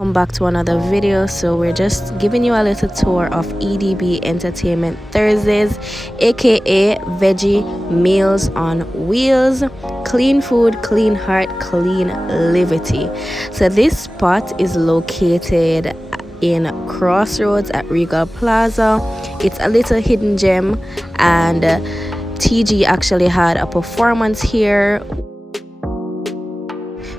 Welcome back to another video. So we're just giving you a little tour of EDB Entertainment Thursdays, aka Veggie Meals on Wheels. Clean food, clean heart, clean liberty. So this spot is located in Crossroads at Regal Plaza. It's a little hidden gem, and TG actually had a performance here.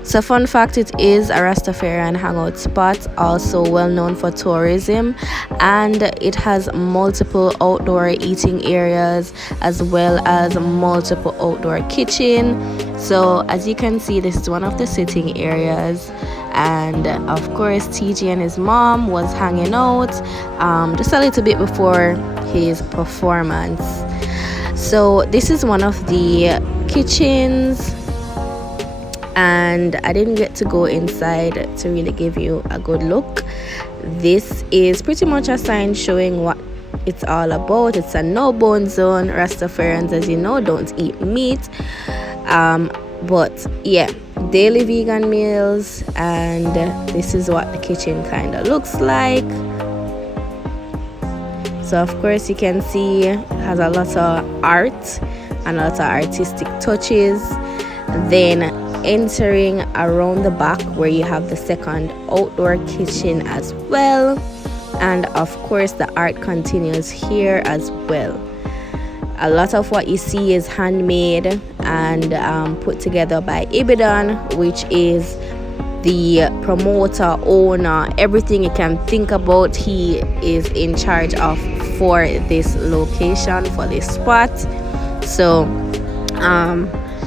So fun fact, it is a Rastafarian hangout spot, also well known for tourism, and it has multiple outdoor eating areas as well as multiple outdoor kitchen. So as you can see, this is one of the sitting areas, and of course TG and his mom was hanging out just a little bit before his performance. So this is one of the kitchens, and I didn't get to go inside to really give you a good look. This is pretty much a sign showing what it's all about. It's a no bone zone. Rastafarians, as you know, don't eat meat, but yeah, daily vegan meals, and this is what the kitchen kind of looks like. So of course you can see it has a lot of art and a lot of artistic touches. Then entering around the back where you have the second outdoor kitchen as well, and of course the art continues here as well. A lot of what you see is handmade and put together by Ibby, which is the promoter, owner, everything you can think about. He is in charge of for this location, for this spot. So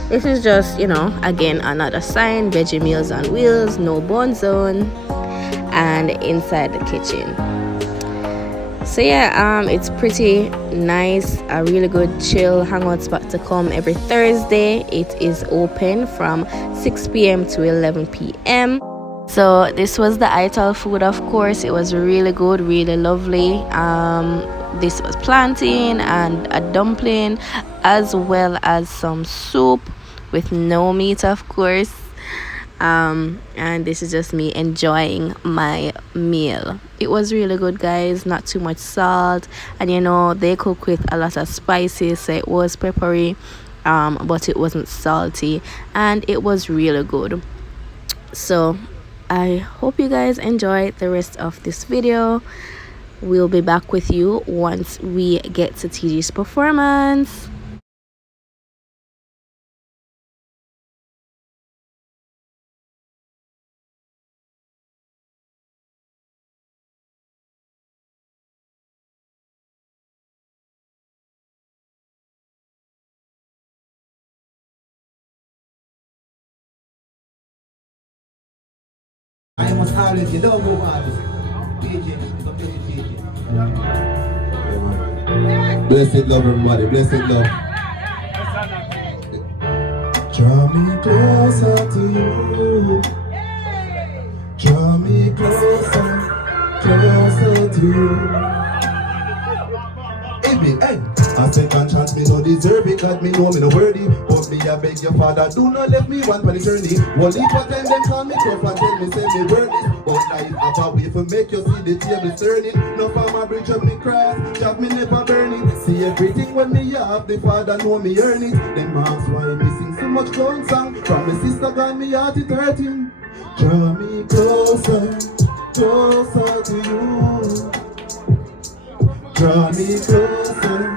this is just, you know, again another sign: Veggie Meals on Wheels, no bone zone, and inside the kitchen. So yeah, it's pretty nice, a really good chill hangout spot to come every Thursday. It is open from 6 p.m. to 11 p.m. So this was the ital food. Of course, it was really good, really lovely. This was plantain and a dumpling, as well as some soup with no meat, of course. And this is just me enjoying my meal. It was really good, guys. Not too much salt, and you know, they cook with a lot of spices, so it was peppery, but it wasn't salty, and it was really good. So I hope you guys enjoy the rest of this video. We'll be back with you once we get to TG's performance. I must always you don't move artists. DJ, don't take it DJ. Blessed love, everybody, blessed love. Draw me closer to you. Draw me closer, closer to you. Ibby, hey. A second chance, me no deserve it, God me know me no worthy. But me I beg your father, do not let me run for the journey. Only for time them call me tough and tell me say me worthless. But life have a way for make you see the table turning. No farmer bridge up me cross, job me never burning. See everything when me have, the father know me earn it. Them asks why me sing so much clown song. From my sister got me heart it hurting. Draw me closer, closer to you. Draw me closer,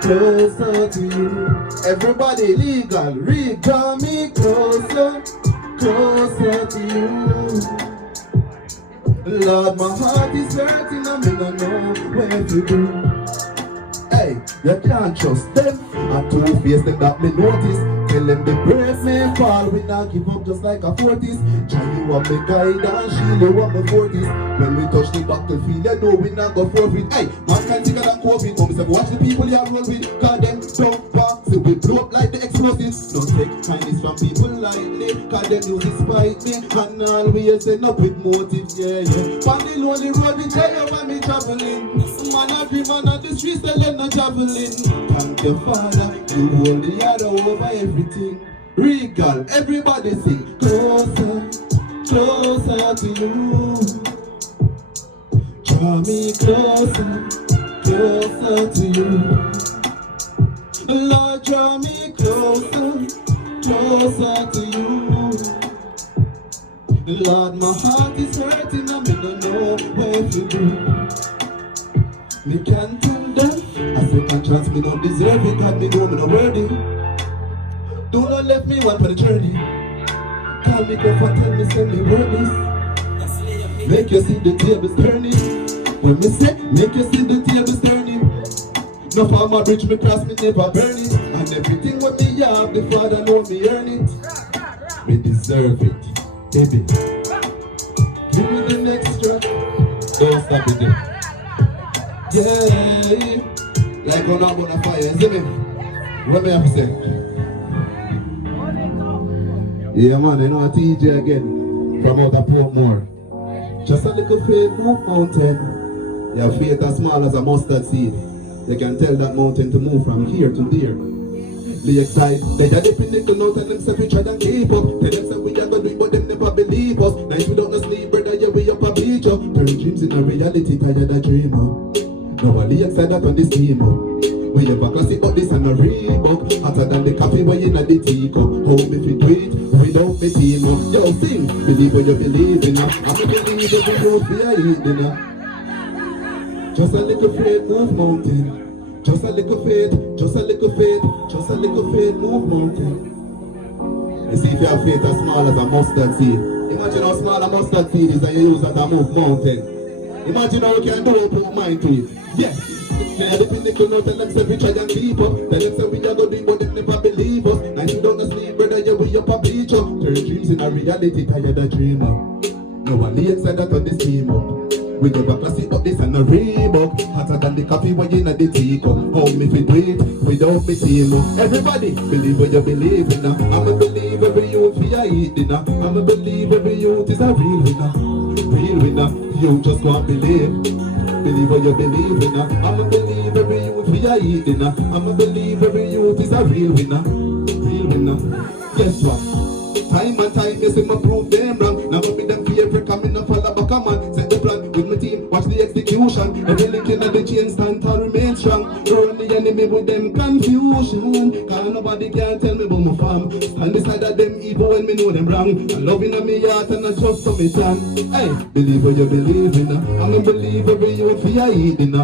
closer to you. Everybody legal, draw me closer, closer to you. Lord, my heart is hurting and me don't know where to do. Hey, you can't trust them. I two-faced them that me notice. Tell them the brave may fall, we not give up just like a 40s. Try you want me guide and shield you want me 40s. When we touch the battlefield, you know we not go forfeit. Hey, man can't take that COVID. Come say, watch the people you roll with. Cause them don't back, so we blow up like the explosives. Don't take kindness from people lightly. Cause them use it spite me. And always end up with motives, yeah, yeah. On the lonely road, we tell you when me traveling. Man a dream on the streets, they let no traveling. Thank your father, you hold the other over everything. Regal, everybody sing. Closer, closer to you. Draw me closer, closer to you. Lord, draw me closer, closer to you. Lord, my heart is hurting and I don't know what to do. Me can't tell them, I say can't trust me, don't deserve it, cause me know me not worthy. Do not let me want for the journey. Call me, go for tell me, send me worthless. Make you see the tables turning. When me say, make you see the tables turning. No farmer bridge me cross, me never burn it. And everything what me have, the Father know me earn it. Me deserve it, baby. Give me the next track. Don't stop it there. Yeah, like on up on a fire, see me? What me have to say? Yeah man, you know a TJ again from out of Portmore. Just a little faith, move mountain. Your faith as small as a mustard seed. You can tell that mountain to move from here to there. Be excited. They are the pinnacle now, tell them say we try and keep up. Tell them say we are gonna do it, but them never believe us. Night without no sleep, brother, yeah, we up a beach up. Turn dreams in a reality, tired a dreamer. Nobody excited that on this team up. We never classic, but this and a Reebok. Hotter than the coffee when you in the teacup. How me fit wait without me team up. Yo, sing, believe what you believe in. I'm a believe every youth we are eating. Just a little faith, move mountain. Just a little faith, just a little faith, just a little faith, move mountain. You see if you have faith as small as a mustard seed. Imagine how small a mustard seed is and you use that to move mountain. Imagine how you can do it, put mind to it. Yes. Tell the pinnacle now, tell them say we try and keep up. Tell them say we are gonna do it, but they never believe us. Night you don't sleep, brother, yeah, we up a beach up. Turn dreams in a reality, tired a dreamer. Nobody excited that on this team up. We never classic up this and a Reebok. Hotter than the coffee when you in the teacup. How me fit wait without me team up. Everybody believe what you believe in. I'm a believe every youth we are eating. I'm a believe every youth is a real winner. Real winner, you just can't believe. Believe what you believe in. I'm a believe every youth we are eating. I'm a believe every youth is a real winner. Real winner. Guess what? Time and time, you see me prove them wrong. Now be them favorite, coming up follow back a man. Set the plan with my team, watch the execution. Every link in the chain stand tall, remain strong. Run the enemy with them confusion. Cause nobody can tell me about my farm. Stand beside of them even when me know them wrong. I'm loving on me heart and I just so me stand. Hey, believe what you believe in. I'm a believe every youth we are eating.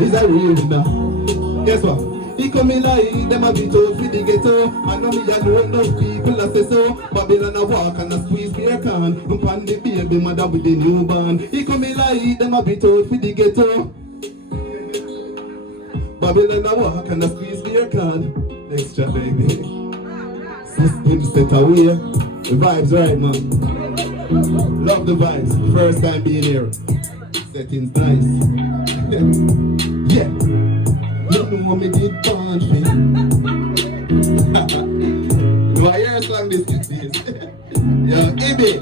Is a real winner. Guess what? He come in like them a bit out for the ghetto. I know me alone enough people I say so. Babylon a walk and a squeeze beer can. Upon the baby mother with the newborn. He come in like them a bit out for the ghetto. Babylon a walk and a squeeze beer can. Extra baby. System set away. The vibes right man. Love the vibes. First time being here. Settings nice. Yeah. You know me did punch me. Do I hear a song this days? Yeah, Ibby,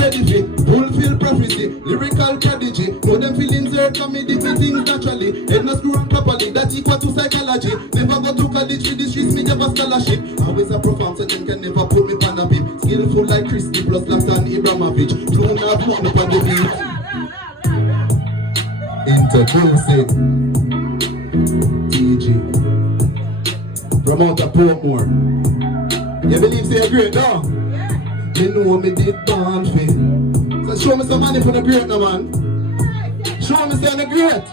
ready for fulfill prophecy, lyrical prodigy. Know them feelings hurt from me, different things naturally. Head no screw up properly, that equal to psychology. Never go to college for the streets, me have a scholarship. Always a perform, so them can never put me on a beat. Skillful like Christy plus Lamson Ibrahimovic. Don't have one up on the beat. Introducing TG from out of Portmore. You believe say you're great, no? Yeah. You know me did born for. So show me some money for the great, no man. Show me say I'm great.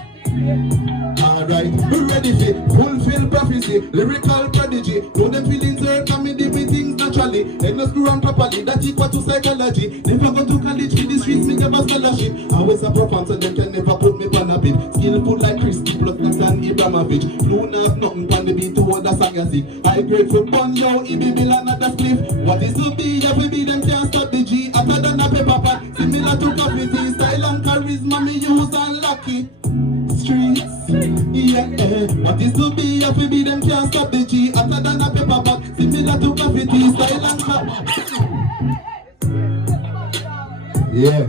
Alright, we ready for fulfill prophecy, lyrical prodigy. Know them feelings hurt and me do things naturally. Head no screw on properly, that equal to psychology. Never go to college for the streets, me have a scholarship. Always a perform, so them can never put me on a beat. Skillful like Christy plus Lamson Ibrahimovic. Don't have nothing on the beat to hold a song you sing. I grade for bun, yo, Ibby Bill another spliff. What is to be, if we be them can't stop the G. Hotter than a paper pot, similar to coffee tea. Style and charisma me use and lucky. Streets, yeah, what is to be, if we be them can't stop the G. Hotter than a paper pot, similar to coffee tea. Style and charisma. Yeah.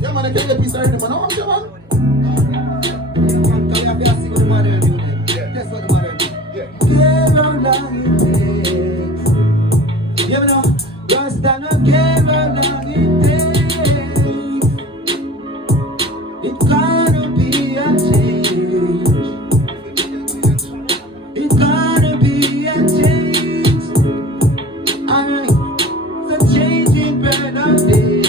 Yeah, man, I can't get peace already, man. No, I'm man. Can we have to sing with the mother? Yeah. That's what the mother do. Yeah. care how long it takes. It gonna be a change. It's gonna be a change. Alright, so changing bird out there.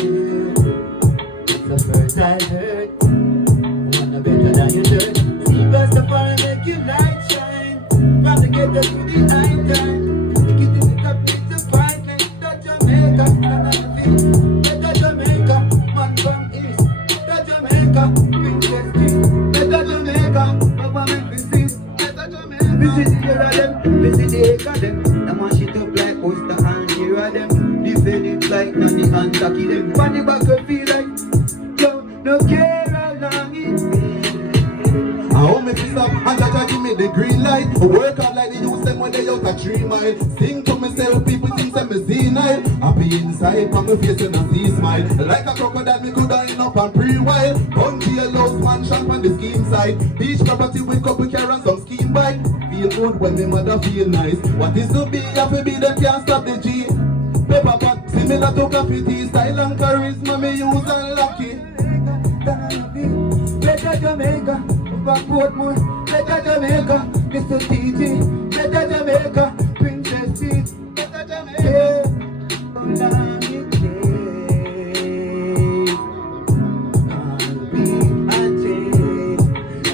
It's the first I heard. Wanna better than you dirt. See Rastafari make your light shine. From the ghetto to the high time. Get in the top, it's a fight. That Jamaica, and I feel. Better Jamaica, man from east. That Jamaica, Princess King. Better Jamaica, Papa Memphis. Better Jamaica. Visit the other them, visit the acre them. The man shit up like oyster and here are them. Defend it like none the hand tacky them. Funny back and feel like, yo, no care how long it takes. I want me to stop and Jaja give me the green light. I work out like the youth them when they out a 3 mile. Sing to myself, people think I'm a senile. Happy inside, from my face and I see smile. Like a crocodile, me could line up and pre-wild. Country a lost mansion on the scheme side. Beach property with couple car and some scheme bike. Feel good when me mother feel nice. What is to be, have to be, them can't stop the G. Paper pot, similar to coffee tea. Style and charisma, me use and lucky. Better Jamaica, backboard more. Better Jamaica, Mr. TG. Better Jamaica, Princess Peach. Better Jamaica. Yeah. How long it takes.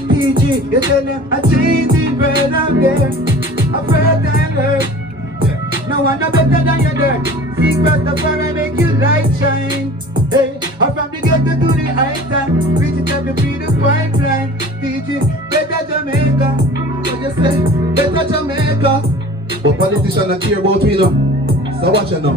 PG, you tell them a changing bird out there. A fertile earth. No one no better than your dirt. Seek Rastafari make your light shine. Hey, I'm from the ghetto to the high time. Reach it up to feed the pipeline. PG, better Jamaica. What you say? Better Jamaica. But politicians don't care about we now. So watch it now.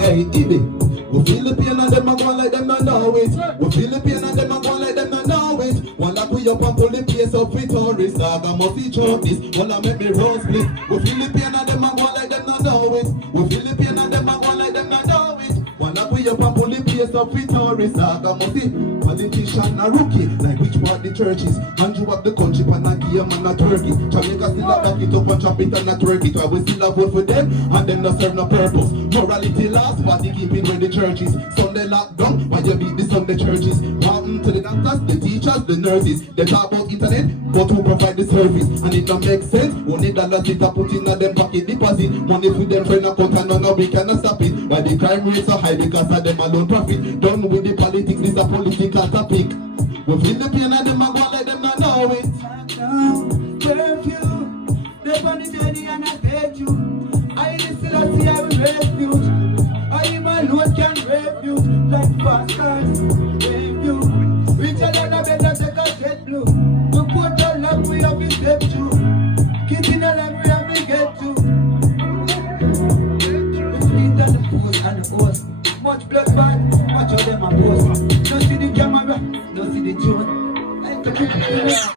Hey, Ibby. We feel the pain and them a go like them not know it. We feel the pain and them a go like them not know it. One like we up and pull the place up with tourists. Dog, I must see chop this. One like make me rose split. We feel the pain and them a go like them not know it. We feel the pain and them a go like them not know it. One like we up and pull the place up with tourists. Dog, I must see politician a rookie. Like which part the churches. Andrew up the country and a gear man a turkey. Jamaica still a back it up and chop it and a turkey. So we still a vote for them and them not serve no purpose. Morality lost, but they keep it where the churches. Sunday lockdown, why you beat the Sunday churches? Mountain to the doctors, the teachers, the nurses. They talk about internet, but who provide the service? And it don't make sense. Only dollars it a put in a them pocket deposit. Money for them friend account and no we cannot stop it. Why the crime rates so high because of them alone profit. Done with the politics, this a political topic. We feel the pain and them a go like them not know it. Curfew, they on the journey and I take you. I still see I will refuge. I my Lord can refuge like fast cars. Refuge. Richer than a better take a jet blue. We put our love we have been step to. Keeping a love we have been get to. The fleet and the force and the horse. Much blood bad, watch all them a post. Don't see the camera, don't see the tune.